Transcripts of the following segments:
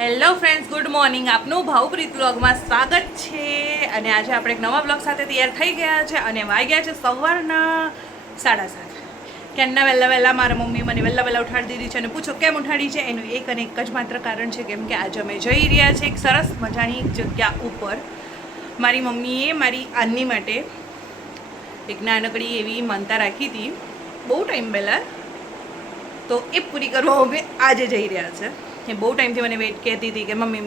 Hello friends, good morning. આપનું ભાવપ્રીત વ્લોગમાં સ્વાગત છે. અને આજે આપણે એક નવા વ્લોગ સાથે તૈયાર થઈ ગયા છે અને વાગ્યા છે સવારના 7:30. ક્યારના વહેલા મારા મમ્મી મને વહેલા ઉઠાડી દીધી છે. અને પૂછો કેમ ઉઠાડી છે? એનું એક અને એક જ માત્ર કારણ છે, કેમ કે આજે અમે જઈ રહ્યા છીએ એક સરસ મજાની જગ્યા ઉપર. મારી મમ્મીએ મારી આની માટે એક નાનકડી એવી માનતા રાખી હતી બહુ ટાઈમ પહેલાં, તો એ પૂરી કરવા અમે આજે જઈ રહ્યા છે. એ બહુ ટાઈમથી મને વેઇટ કહેતી હતી કે મમ્મી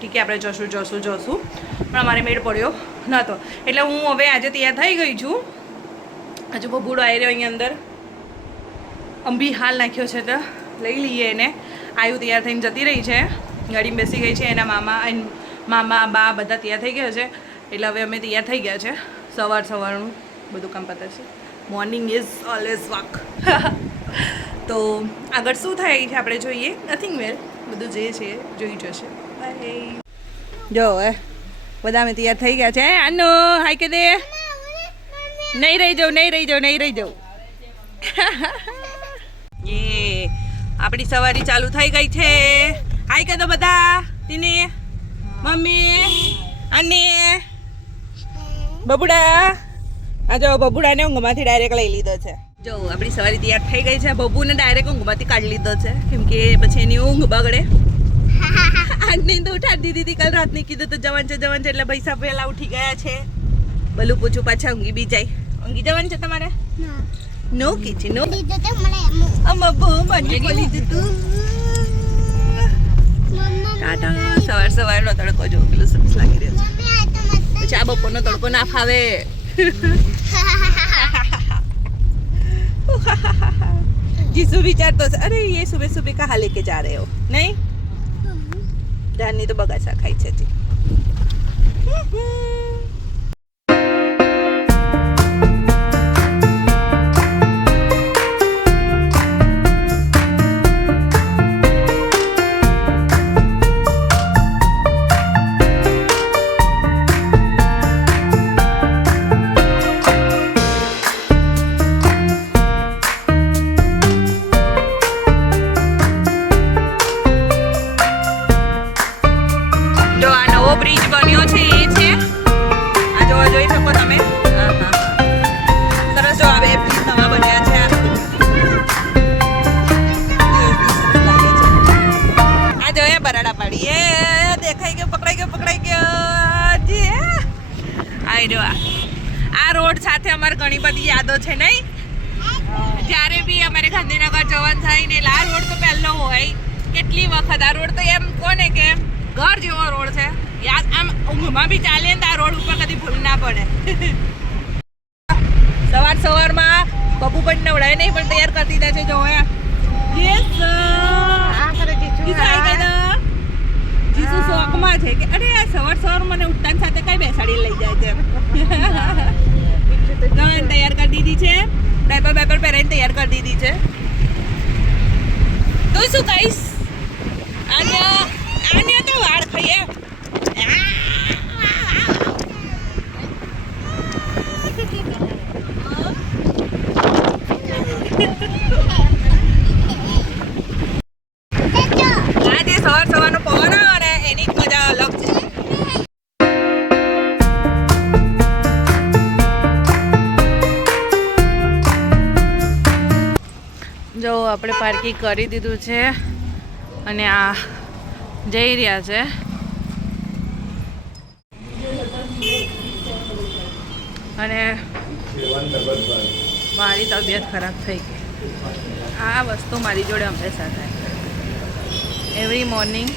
ઠીક છે આપણે જશું, પણ અમારે મેળ પડ્યો નહોતો. એટલે હું હવે આજે તૈયાર થઈ ગઈ છું. હજુ બબુડો આવી રહ્યો અહીં અંદર, અંબી હાલ નાખ્યો છે તો લઈ લઈએ એને. આયુ તૈયાર થઈને જતી રહી છે, ગાડીમાં બેસી ગઈ છે. એના મામા બા બધા તૈયાર થઈ ગયા છે. એટલે હવે અમે તૈયાર થઈ ગયા છે. સવારનું બધું કામ પતે છે. Morning is always work. તો આગળ શું થાય છે આપણે જોઈએ. નથિંગ વેલ, બધું જે છે જોઈ જશે. બાય. જો બધા અમે તૈયાર થઈ ગયા છે. આનો હાય કે દે. નહીં રહી જાઉં. એ આપણી સવારી ચાલુ થઈ ગઈ છે. હાય કે દો બધા. તીને મમ્મી અને બબુડા. આ જો બબુડાને ઊંઘમાંથી ડાયરેક્ટ લઈ લીધો છે. જો આપણી સવારી તૈયાર થઈ ગઈ છે. બબુને ડાયરેક્ટ ઊંઘમાંથી કાઢી લીધો છે, કેમ કે પછી એની ઊંઘ બગડે. આજની તો ઉઠાડી દીધી હતી, કાલ રાતની કીધું તો જવાન છે એટલે ભાઈ સાહેબ વહેલા ઉઠી ગયા છે. ભલું પૂછું પાછા ઊંઘી બી જાય. ઊંઘી જવાનું છે તમારે? નો કીચી નો. અમા બહુ મને બોલી દીધું. ટાટા. સવારનો તડકો જો પેલું સરસ લાગી રહ્યો છે. પછી આ બપોરનો તડકો ના ફાવે. जीसू विचारतो अरे ये सुबह सुबह कहाँ लेके जा रहे हो? नहीं जानी तो बगासा खाई છે. બ્રિજ બન્યો છે એ છે આ જોઈ શકો તમે. સરસ. જો આ બે બ્રિજ નવા બન્યા છે. આ જો એ બરાડા પાડી એ દેખાઈ ગયો, પકડાઈ ગયો. આ જો આ રોડ સાથે અમારે ઘણી બધી યાદો છે નહીં. જ્યારે બી અમારે ગાંધીનગર જવાનું થાય ને આ રોડ તો પહેલો હોય. કેટલી વખત આ રોડ તો એમ કોને કે ઘર જેવો રોડ છે. યાદ આમ ઊંઘમાં બી ચાલે ને આ રોડ ઉપર કદી ભૂલ ના પડે. સવારમાં બબુ પણ નવડાય નહીં પણ તૈયાર કરી દીધા છે. જો જીસુ શોખમાં છે કે અરે આ સવાર મને ઉઠતાની સાથે કઈ બેસાડી લઈ જાય છે. તૈયાર કરી દીધી છે. ડાયપર પહેરાઈને તૈયાર કરી દીધી છે. તો શું કહીશ? આને તો વાળ ખાઈએ. આજે સવારનો પવન આવે ને એની જ મજા અલગ છે. જો આપણે પાર્કિંગ કરી દીધું છે અને આ જઈ રહ્યા છે. અને મારી તબિયત ખરાબ થઈ ગઈ. આ વસ્તુ મારી જોડે હંમેશા થાય. એવરી મોર્નિંગ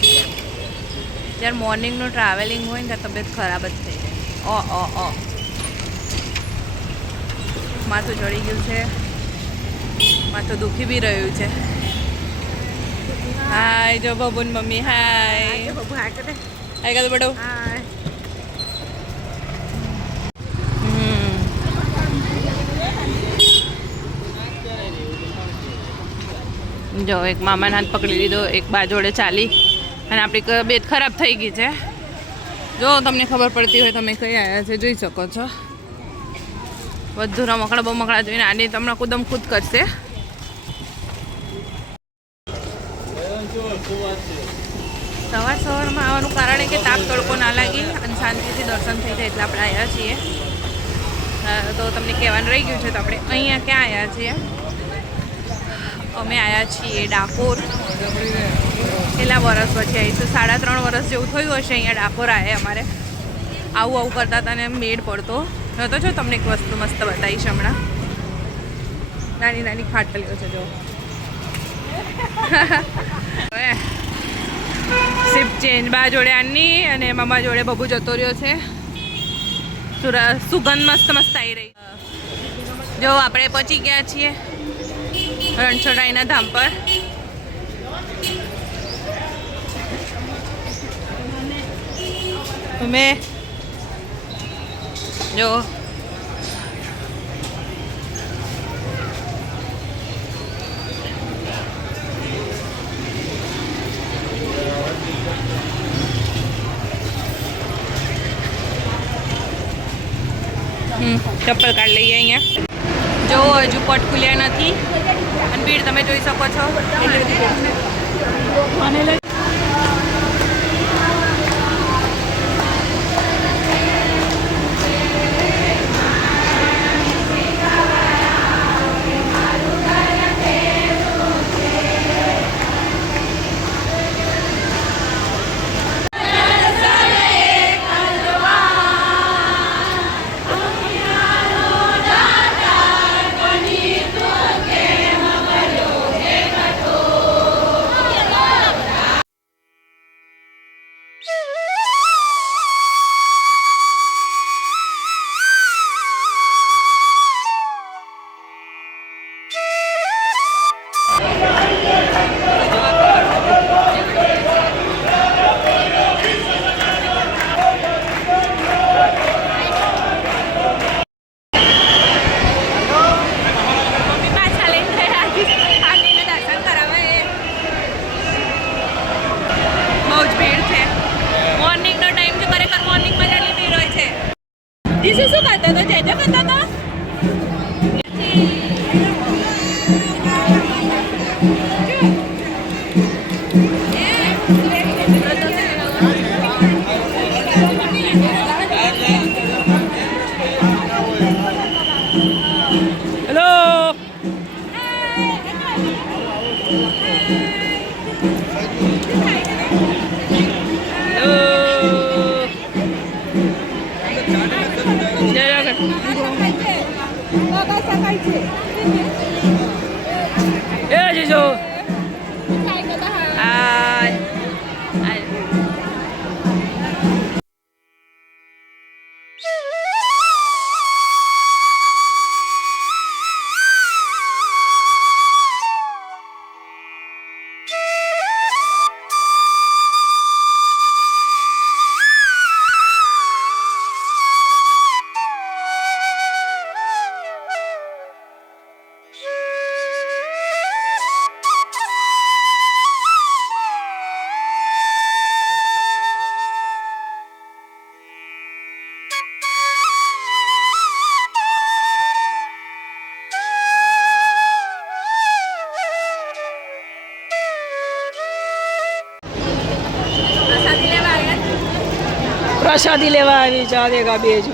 જ્યારે મોર્નિંગનું ટ્રાવેલિંગ હોય ને ત્યારે તબિયત ખરાબ જ થઈ જાય. માથું ચડી ગયું છે, માથું દુખી બી રહ્યું છે. હાય જો બબુન મમ્મી. હાય બબુ. હાય કર બડો. જો એક મામાને હાથ પકડી લીધો, એક બા જોડે ચાલી અને આપણી તબિયત ખરાબ થઈ ગઈ છે. જો તમને ખબર પડતી હોય તમે કઈ આવ્યા છે જોઈ શકો છો. બધું રમકડા બમકડા જોઈને આની તમને કુદમ ખુદ કરશે. સવારમાં આવવાનું કારણ એ કે તાપ તડકો ના લાગી અને શાંતિથી દર્શન થઈ જાય એટલે આપણે આવ્યા છીએ. તો તમને કહેવાનું રહી ગયું છે. તો આપણે અહીંયા ક્યાં આવ્યા છીએ? અમે આવ્યા છીએ ડાકોર. કેટલા વર્ષ પછી આવીશું? 3.5 વર્ષ જેવું થયું હશે અહીંયા ડાકોર આવે અમારે. આવું કરતા હતા ને મેળ પડતો નહોતો. જો તમને એક વસ્તુ મસ્ત બતાવીશ હમણાં. નાની નાની ખાટલીઓ છે જો. શિફ્ટ ચેન્જ બા જોડે આની અને મમ્મા જોડે બબુ જતો રહ્યો છે. સુગંધ મસ્ત મસ્ત આવી રહી. જો આપણે પહોંચી ગયા છીએ રણછોડરાયના ધામ પર. અમે જો ચપ્પલ કાઢ લઈએ અહીંયા. જો હજુ પટ ખુલ્યા નથી અને ભીડ તમે જોઈ શકો છો. જીસુ શું કરતા હતો? જય જય કરતા હતા. પ્રસાદી લેવા આવી. ચા દેગા બે જ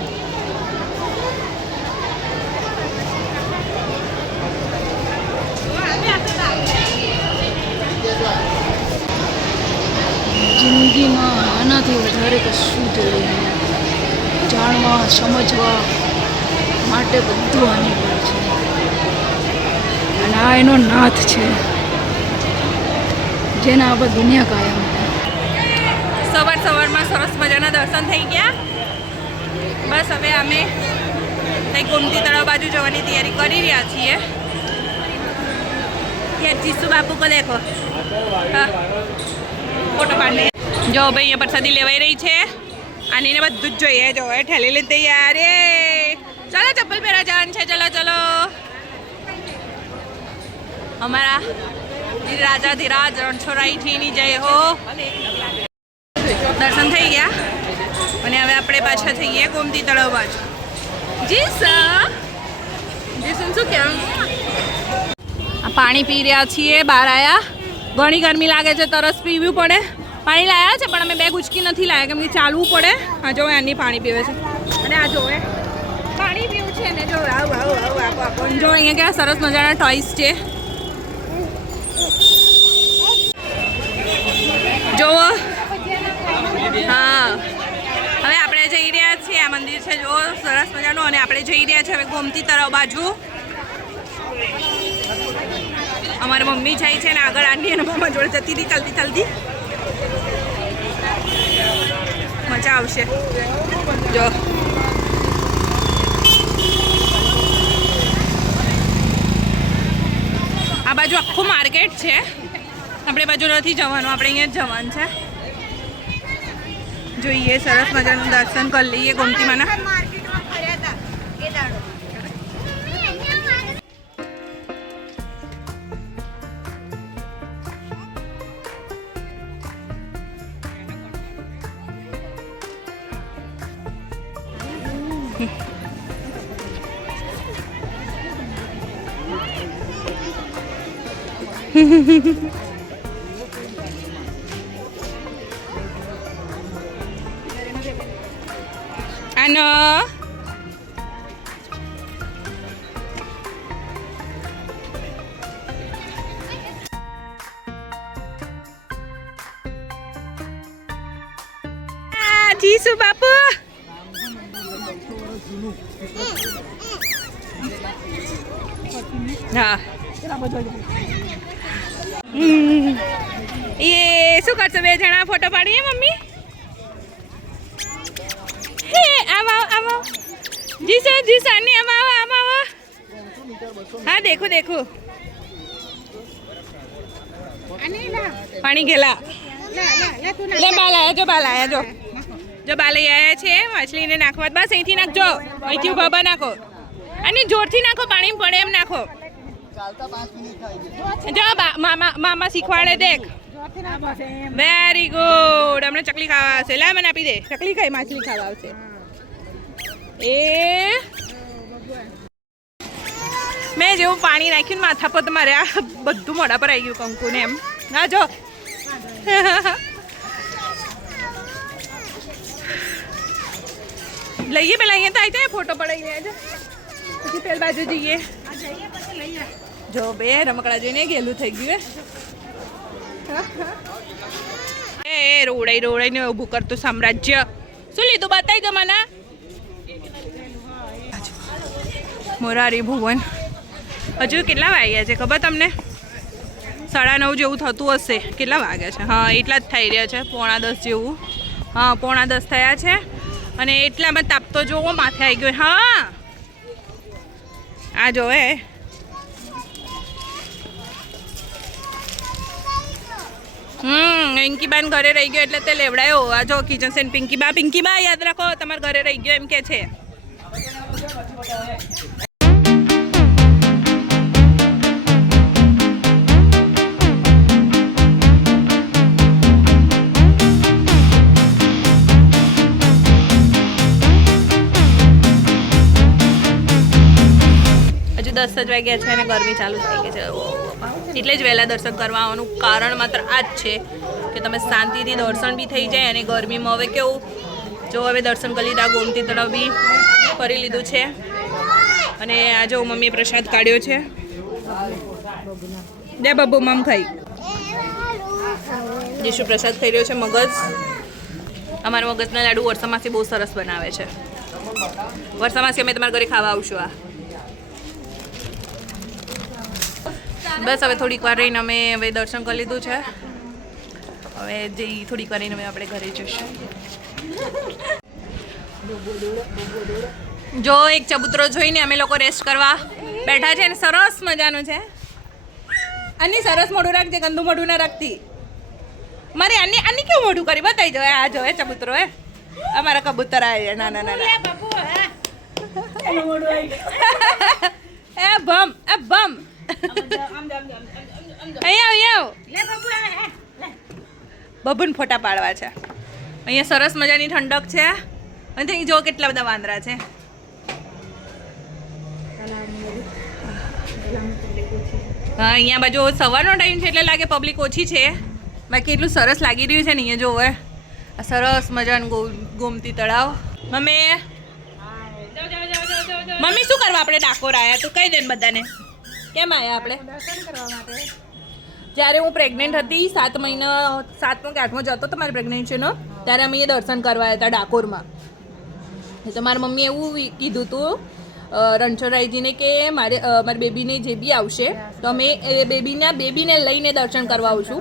જિંદગીમાં આનાથી વધારે કશું જ નહીં. જાણવા સમજવા માટે બધું આની પર છે અને આ એનો નાથ છે જેના આપણે દુનિયા કાયમ. સવારમાં સરસ મજાના દર્શન થઈ ગયા. બસ હવે અમે કંઈક ગોમતી તળાવ બાજુ જવાની તૈયારી કરી રહ્યા છીએ. યાર જીસુ બાપુ કો દેખો. હા ફોટો પાડી. જો ભાઈ અહીંયા પ્રસાદી લેવાઈ રહી છે. આની ને બધું જ જોઈએ. જો એ ઠેલી લઈને તૈયાર. એ ચાલો ચપ્પલ પહેરા જવાનું છે. ચલો ચલો. અમારા રાજાધિરાજ રણછોડરાયજીની જય હો. દર્શન થઈ ગયા અને હવે આપણે પાછા થઈએ ગોમતી તળાવ બાજુ. જીસન શું કેમ? આ પાણી પી રહ્યા છીએ. બહાર આવ્યા. ઘણી ગરમી લાગે છે. તરસ પીવું પડે. પાણી લાવ્યા છે પણ અમે 2 ગુચકી નથી લાવ્યા કેમ કે ચાલવું પડે. હા જો એની પાણી પીવે છે અને આ જો પાણી પીવું છે ને જો જો અહીંયા કેવા સરસ મજાના ટોયસ છે જોવો. હા હવે આપણે જઈ રહ્યા છીએ. આ મંદિર છે જો સરસ મજાનું અને આપણે જઈ રહ્યા છીએ હવે ગોમતી તળાવ બાજુ. અમારી મમ્મી જાય છે ને આગળ આંટી અને મમ્મા જોડે જતી હતી ચાલતી મજા આવશે. જો આ બાજુ આખું માર્કેટ છે. આપણે બાજુ નથી જવાનું, આપણે અહીંયા જ જવાનું છે. જોઈએ સરસ મજાનું દર્શન કરી લઈએ ગોમતીમાના. Ano? Jisu bapu. હા એ શું કરશો 2 જણા ફોટો પાડીએ મમ્મી? હે આમ આવો જીસુ આની આમ આવો. હા દેખો પાણી ગેલા લે બાલ આયા જો બાલ આયા છે. માછલીને નાખવા બસ અહીંથી નાખજો, અહીંથી ઉભા નાખો અને જોરથી નાખો, પાણી પડે એમ નાખો. જો મામા શીખવાડે દેખ. Very good. હમણાં ચકલી ખાવા આવશે. લા મને આપી દે. ચકલી ખાઈ માછલી ખાવા આવશે. મેં જેવું પાણી નાખ્યું માથા પર તમારે આ બધું મોઢા પર આવી ગયું કંકુ ને એમ. ના જો લઈએ પેલા અહીંયા તો આવી જાય ફોટો પડાવી લેજો પછી પેલ બાજુ જઈએ. જો બે રમકડા જોઈને ગેલું થઈ ગયું. એ રોડાઈને ઊભું કરતું સામ્રાજ્ય. શું લીધું બતાવી દો મને. મોરારી ભુવન. હજુ કેટલા વાગ્યા છે ખબર તમને? 9:30 જેવું થતું હશે. કેટલા વાગ્યા છે? હા એટલા જ થઈ રહ્યા છે. 9:45 જેવું. હા 9:45 થયા છે અને એટલામાં તાપ તો જોવો માથે આવી ગયો. હા આ જોવે પિંકીબા ઘરે રહી ગયો એટલે તે લેવડાયો. આ જો કિચન સેન પિંકીબા યાદ રાખો તમારા ઘરે રહી ગયો એમ કે છે. હજુ 10 જ વાગ્યા છે અને ગરમી ચાલુ થઈ ગઈ છે. એટલે જ વહેલા દર્શન કરવા આવવાનું કારણ માત્ર આ જ છે કે તમે શાંતિથી દર્શન બી થઈ જાય અને ગરમીમાં હવે કેવું જો હવે દર્શન કરી લીધા. ગોમતી તળાવ બી ફરી લીધું છે અને આ જો મમ્મીએ પ્રસાદ કાઢ્યો છે. દે બબ્બુ મમ ખાઈ. જીશુ પ્રસાદ ખાઈ રહ્યો છે. મગજ અમારા મગજના લાડુ વર્ષામાંથી બહુ સરસ બનાવે છે. વર્ષામાંથી અમે તમારા ઘરે ખાવા આવશું. આ બસ હવે થોડીક વાર રહીને અમે હવે દર્શન કરી લીધું છે. હવે થોડીક વાર રહીને અમે આપણે ઘરે જઈશું. જો એક ચબૂતરો જોઈને અમે લોકો રેસ્ટ કરવા બેઠા છે અને સરસ મજાનું છે. આની સરસ મોઢું રાખજે, ગંદુ મોઢું ના રાખતી. મારે આની કેવું મોઢું કરી બતાવી જો. આ જો ચબૂતરો હે અમારા કબૂતર આવે. ના એ ભમ અહીંયા બબુન ફોટા પાડવા છે. અહીંયા સરસ મજાની ઠંડક છે અને ત્યાં જો કેટલા બધા વાંદરા છે. હા અહીંયા બાજુ સવારનો ટાઈમ છે એટલે લાગે પબ્લિક ઓછી છે બાકી એટલું સરસ લાગી રહ્યું છે ને અહીંયા જો હવે આ સરસ મજાનું ગોમતી તળાવ. મમ્મી મમ્મી શું કરવા આપણે ડાકોર આવ્યા તું કહી દે ને બધાને કેમ આવ્યા આપણે? જ્યારે હું પ્રેગ્નેન્ટ હતી 7 મહિના 7મો કે 8મો જતો તો મારી પ્રેગ્નન્સીનો ત્યારે અમે એ દર્શન કરવા આવ્યા હતા ડાકોરમાં. તો મારી મમ્મીએ એવું કીધું હતું રણછોડરાયજીને કે મારી બેબીને જે બી આવશે તો અમે એ બેબીને લઈને દર્શન કરવા આવશું.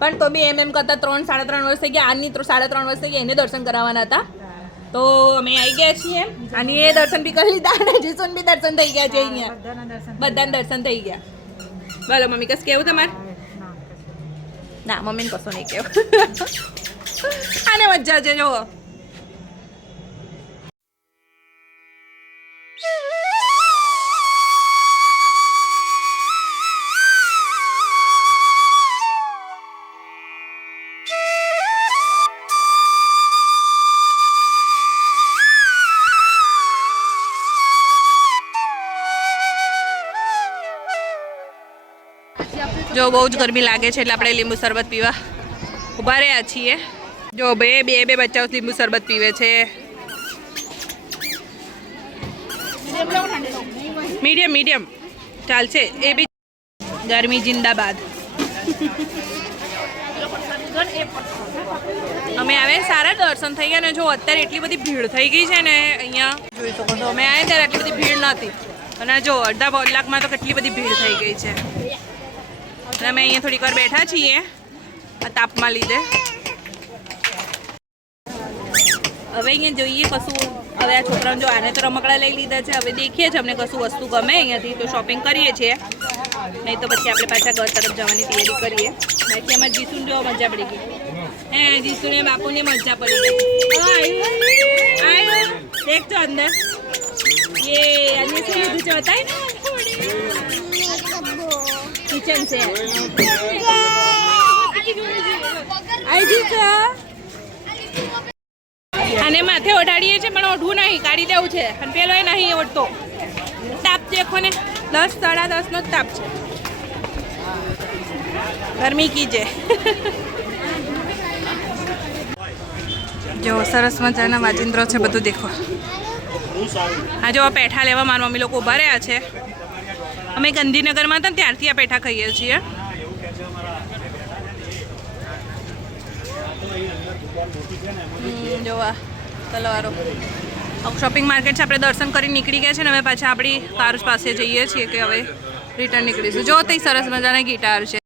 પણ તો બી એમ કરતાં 3-3.5 વર્ષ થઈ ગયા. આની 3.5 વર્ષ થઈ ગયા એને દર્શન કરાવવાના હતા. તો અમે આવી ગયા છીએ અને એ દર્શન બી કરી લીધા અને જીસુન બી દર્શન થઈ ગયા છે અહીંયા. બધાને દર્શન થઈ ગયા. બોલો મમ્મી કશું કેવું તમારે? ના મમ્મીને કશું નહીં કેવું. આને મજા છે જુઓ. જો બહુ જ ગરમી લાગે છે એટલે આપણે લીંબુ શરબત પીવા ઊભા રહ્યા છીએ. જો બે બચ્ચાઓ લીંબુ શરબત પીવે છે. મીડિયમ ચાલશે એ બી. ગરમી જિંદાબાદ. અમે આવે સારા દર્શન થઈ ગયા ને જો અત્યારે એટલી બધી ભીડ થઈ ગઈ છે ને અહીંયા જોઈ શકો છો. અમે આવ્યા ત્યારે એટલી બધી ભીડ નહોતી અને જો અડધા કલાકમાં તો કેટલી બધી ભીડ થઈ ગઈ છે. અને અમે અહીંયા થોડીક વાર બેઠા છીએ આ તાપમાં લીધે. હવે અહીંયા જોઈએ કશું. હવે આ છોકરાઓને જો આને તો રમકડા લઈ લીધા છે. હવે દેખીએ છીએ અમને કશું વસ્તુ ગમે અહીંયાથી તો શોપિંગ કરીએ છીએ. નહીં તો પછી આપણે પાછા ઘર તરફ જવાની તૈયારી કરીએ. બાકી એમાં જીસુને જો મજા પડી ગઈ. જીસુને બાપુને મજા પડી ગઈ. દેખજો અંદર ये अन्य से दूध होता है किचन से આને માથે ઓઢાડીએ છે પણ ઓઢવું નહીં કાઢી દેવું છે. અને પેલો એ નહીં ઓઢતો. તાપ દેખો ને 10-10:30 નો જ તાપ છે. ગરમી કીજે. જો સરસ મજાના વાજિંત્રો છે બધું દેખો. આ જો પેઠા લેવા મારા મમ્મી લોકો ઊભા રહ્યા છે. અમે ગાંધીનગરમાં હતા ત્યારથી આ પેઠા ખાઈએ છીએ. જોવા તલવારો શોપિંગ માર્કેટ છે. આપણે દર્શન કરી નીકળી ગયા છે ને હવે પાછા આપણી કાર પાસે જઈએ છીએ કે હવે રિટર્ન નીકળીશું. જો તે સરસ મજાના ગિટાર છે.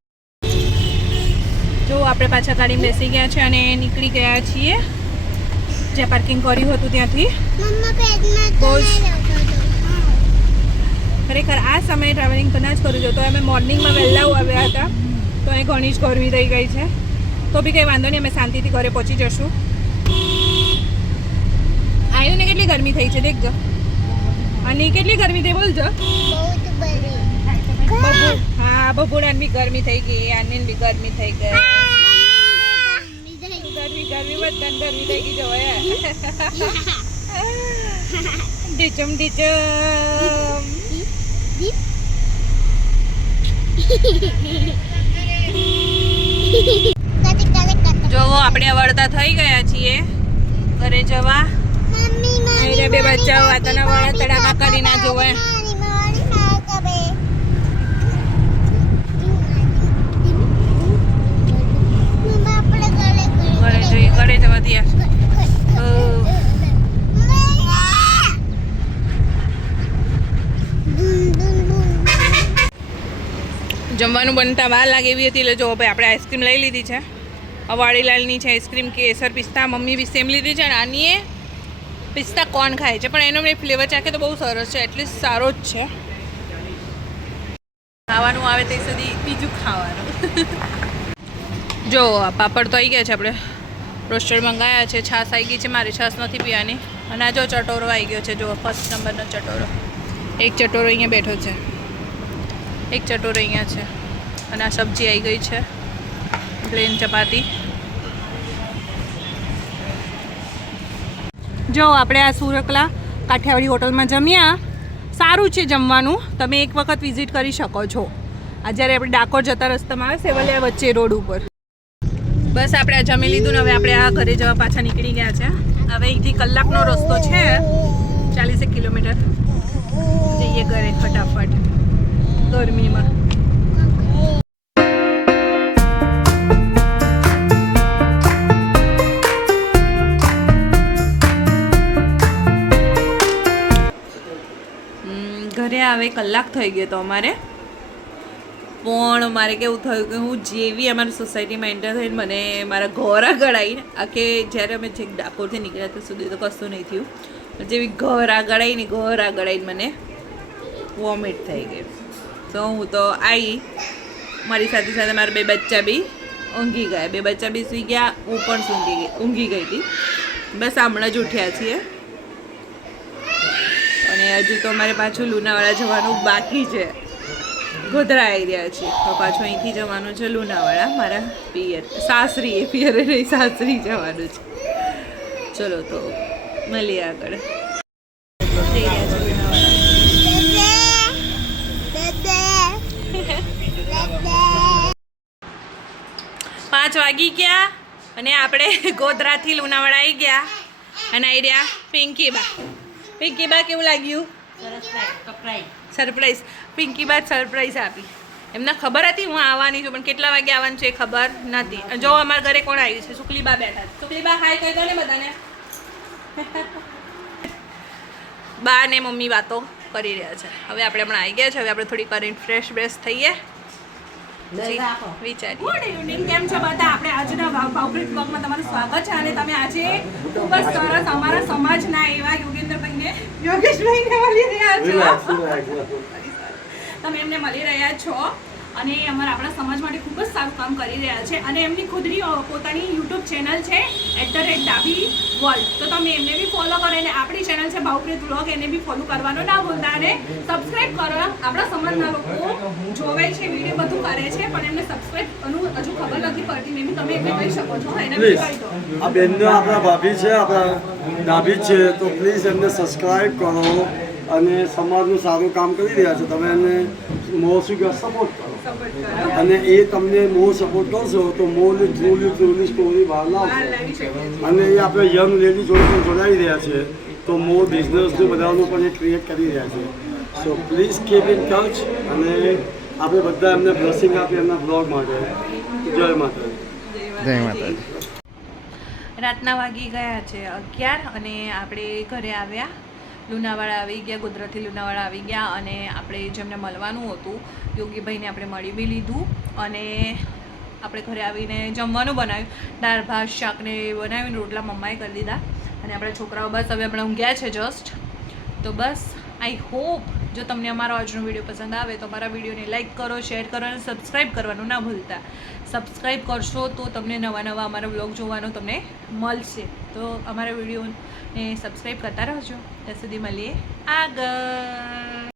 જો આપણે પાછા ગાડીમાં બેસી ગયા છે અને નીકળી ગયા છીએ જ્યાં પાર્કિંગ કર્યું હતું ત્યાંથી. ખરેખર આ સમયે ટ્રાવેલિંગ તો ના જ કરવું જોઈએ. તો અમે મોર્નિંગમાં વહેલા આવ્યા હતા તો અહીં ઘણી જ ગરમી થઈ ગઈ છે. તો બી કંઈ વાંધો નહીં અમે શાંતિથી ઘરે પહોંચી જશું. આવ્યું ને કેટલી ગરમી થઈ છે દેખજો. અને કેટલી ગરમી થઈ બોલજો. હા બપોરાની બી ગરમી થઈ ગઈ. આની બી ગરમી થઈ ગઈ. ગરમી બધાને ગરમી થઈ ગઈ જોયા. ડીચમ જો આપણે વળતા થઈ ગયા છીએ ઘરે જવા. અહીંયા બે બચ્ચાઓ વાતના વાળા તડાકા કરી ના જોવે. ઘરે જવા તૈયાર. જમવાનું બનતા વાર લાગે એવી હતી એટલે જો ભાઈ આપણે આઈસ્ક્રીમ લઈ લીધી છે. વાડીલાલની છે આઈસ્ક્રીમ કેસર પિસ્તા. મમ્મી બી સેમ લીધી છે અને આની એ પિસ્તા કોર્ન ખાય છે પણ એનો મેં ફ્લેવર ચાખે તો બહુ સરસ છે. એટલીસ્ટ સારો જ છે. ખાવાનું આવે તે સુધી બીજું ખાવાનું. જો પાપડ તો આવી ગયા છે. આપણે રોસ્ટર મંગાવ્યા છે. છાશ આવી ગઈ છે. મારી છાશ નથી પીવાની. અને આ જો ચટોરો આવી ગયો છે. જો ફર્સ્ટ નંબરનો ચટોરો. એક ચટોરો અહીંયા બેઠો છે. એક ચટોરો અહીંયા છે. અને આ સબ્જી આવી ગઈ છે. પ્લેન ચપાતી. જો આપણે આ સુરકલા કાઠિયાવાડી હોટલમાં જમ્યા. સારું છે જમવાનું. તમે એક વખત વિઝિટ કરી શકો છો. આ જ્યારે આપણે ડાકોર જતા રસ્તામાં આવે સેવલિયા વચ્ચે રોડ ઉપર. બસ આપણે આ જમી લીધું ને હવે આપણે આ ઘરે જવા પાછા નીકળી ગયા છે. હવે અહીંથી કલાકનો રસ્તો છે, 40 કિલોમીટર. જઈએ ઘરે ફટાફટ ગરમીમાં. ઘરે આવે કલાક થઈ ગયો તો અમારે, પણ મારે કેવું થયું કે હું જેવી અમારી સોસાયટીમાં એન્ટર થઈને મને મારા ઘોરા ગળાઈને આખે જ્યારે અમે જે ડાકોરથી નીકળ્યા ત્યાં સુધી તો કશું નહીં થયું, જેવી ઘોરા ગળાઈને મને વોમિટ થઈ ગઈ. તો હું તો આવી, મારી સાથે સાથે મારા 2 બચ્ચા બી ઊંઘી ગયા, 2 બચ્ચા બી સૂઈ ગયા, હું પણ ઊંઘી ગઈ હતી. બસ હમણાં જ ઉઠ્યા છીએ અને હજુ તો અમારે પાછું લુણાવાડા જવાનું બાકી છે. ગોધરા આવી રહ્યા છે તો પાછું અહીંથી જવાનું છે લુણાવાડા, મારા પિયર પિયરે નહીં સાસરી જવાનું છે. ચલો તો મળીએ આગળ. જઈ રહ્યા છે લુણાવાડા. 5 વાગી ગયા અને આપણે ગોધરાથી લુણાવાડા આવી ગયા અને આવી રહ્યા પિંકીબા. પિંકીબા કેવું લાગ્યું? સરપ્રાઈઝ. પિંકીબા સરપ્રાઈઝ આપી. એમને ખબર હતી હું આવવાની છું, પણ કેટલા વાગે આવવાનું છે એ ખબર નથી. જો અમારા ઘરે કોણ આવ્યું છે? શુક્લીબા બેઠા છે. શુક્લીબા હાય કહી દો ને બધાને. બા ને મમ્મી વાતો કરી રહ્યા છે. હવે આપણે હમણાં આવી ગયા છે, હવે આપણે થોડી કરીને ફ્રેશ થઈએ. વિચારી ગુડ ઇવનિંગ, કેમ છો બધા? આપણે આજના ભાવપ્રીત બ્લોગમાં તમારું સ્વાગત છે અને તમે આજે ખૂબ જ સરસ અમારા સમાજના એવા યોગેશભાઈને મળી રહ્યા છો. તમે એમને મળી રહ્યા છો અને આપણા સમાજ માટે ખૂબ જ સારું કામ કરી રહ્યા છે અને એમની ખુદની પોતાની યુટ્યુબ ચેનલ છે @ડાભી વર્લ્ડ. તો તમે એમને બી ફોલો કરો અને આપણી ચેનલ છે ભાવપ્રીત બ્લોગ, એને બી ફોલો કરવાનું ના ભૂલતા અને સબસ્ક્રાઇબ કરો. આપણા સમાજના લોકો જોવે છે, વિડીયો બધું કરે છે, પણ એમને સબસ્ક્રાઇબ કરવું હજુ ખબર નથી પડતી. મે બી તમે એમને કહી શકો છો, એને બી કહી દો. આ બેનનો આપણા ભાભી છે, આપણા ડાભી છે, તો પ્લીઝ એમને સબસ્ક્રાઇબ કરો અને સમાજનું સારું કામ કરી રહ્યા છે. તમે એને સપોર્ટ કરો અને એ તમને સપોર્ટ કરશો તો ટ્રુલી સ્ટોરી બહાર લાવશે. અને એ આપણે યંગ લેડી જોડે પણ જોડાઈ રહ્યા છે, તો બિઝનેસનું બધાનું પણ એ ક્રિએટ કરી રહ્યા છે. So please keep in touch અને આપણે બધા એમને બ્લેસિંગ આપીએ એમના બ્લોગ માટે. જય માતાજી. રાતના વાગી ગયા છે 11 અને આપણે ઘરે આવ્યા. લુણાવાડા આવી ગયા, ગોધરાથી લુણાવાડા આવી ગયા અને આપણે જેમને મળવાનું હતું યોગીભાઈને આપણે મળી બી લીધું અને આપણે ઘરે આવીને જમવાનું બનાવ્યું. દાળ ભાત શાકને બનાવીને રોટલા મમ્માએ કરી દીધા અને આપણા છોકરાઓ બસ હવે હમણાં ઊંઘ્યા છે જસ્ટ. તો બસ આઈ હોપ જો તમને અમારો આજનો વિડીયો પસંદ આવે તો અમારા વિડીયોને લાઇક કરો, શેર કરો અને સબસ્ક્રાઈબ કરવાનું ના ભૂલતા. સબસ્ક્રાઈબ કરશો તો તમને નવા અમારા વ્લોગ જોવાનો તમને મળશે. તો અમારા વિડીયોને સબસ્ક્રાઈબ કરતા રહેજો. ત્યાં સુધી મળીએ આગળ.